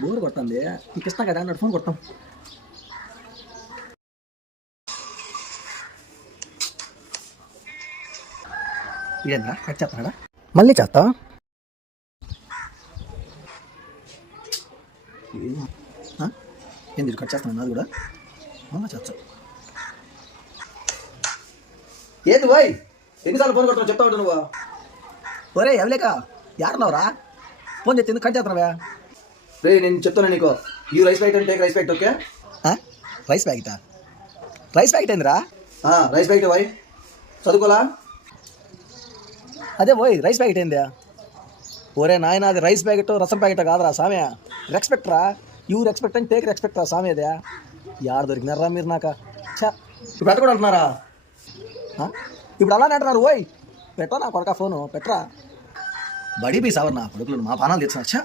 Bore కొడుతుంది. నీకు ఇష్టం కదా అన్నాడు, ఫోన్ కొడతాం. ఇదేంద్రా కట్ చేస్తున్నాడా? మళ్ళీ చేస్తా. ఏంది కట్ చేస్తాను నాది కూడా, మళ్ళీ చేస్తా. ఏది బాయ్, ఎన్నిసార్లు ఫోన్ కొడుతున్నావు చెప్తా ఉంటావు నువ్వు? ఒరే ఎవలేక యారున్నావురా? ఫోన్ చేస్తే ఎందుకు కట్ చేస్తున్నావా? రే నేను చెప్తాను నీకు, ఈ రైస్ ప్యాకెట్ అంటే రైస్ ప్యాకెట్. ఓకే రైస్ ప్యాకెటా? రైస్ ప్యాకెట్ ఏందిరా? రైస్ ప్యాకెట్ బాయ్, చదువుకోలా? అదే పోయి రైస్ ప్యాకెట్ ఏందా? ఒరే నాయన, అది రైస్ ప్యాకెట్ రసం ప్యాకెట్ కాదురా సామె. రెస్పెక్ట్ రా, యూ రెస్పెక్ట్ అని టేక్ రెస్పెక్ట్ రా సామె. అదే యాడ దొరికినారా మీరు నాకు? చా ఇప్పుడు పెట్టకూడదు అంటున్నారా? ఇప్పుడు అలానే అంటున్నారు. ఓయ్ పెట్టరా నా కొడక ఫోను, పెట్టరా. బడి బీ సావర్ నా కొడుకులు మా పానాలు తెచ్చిన.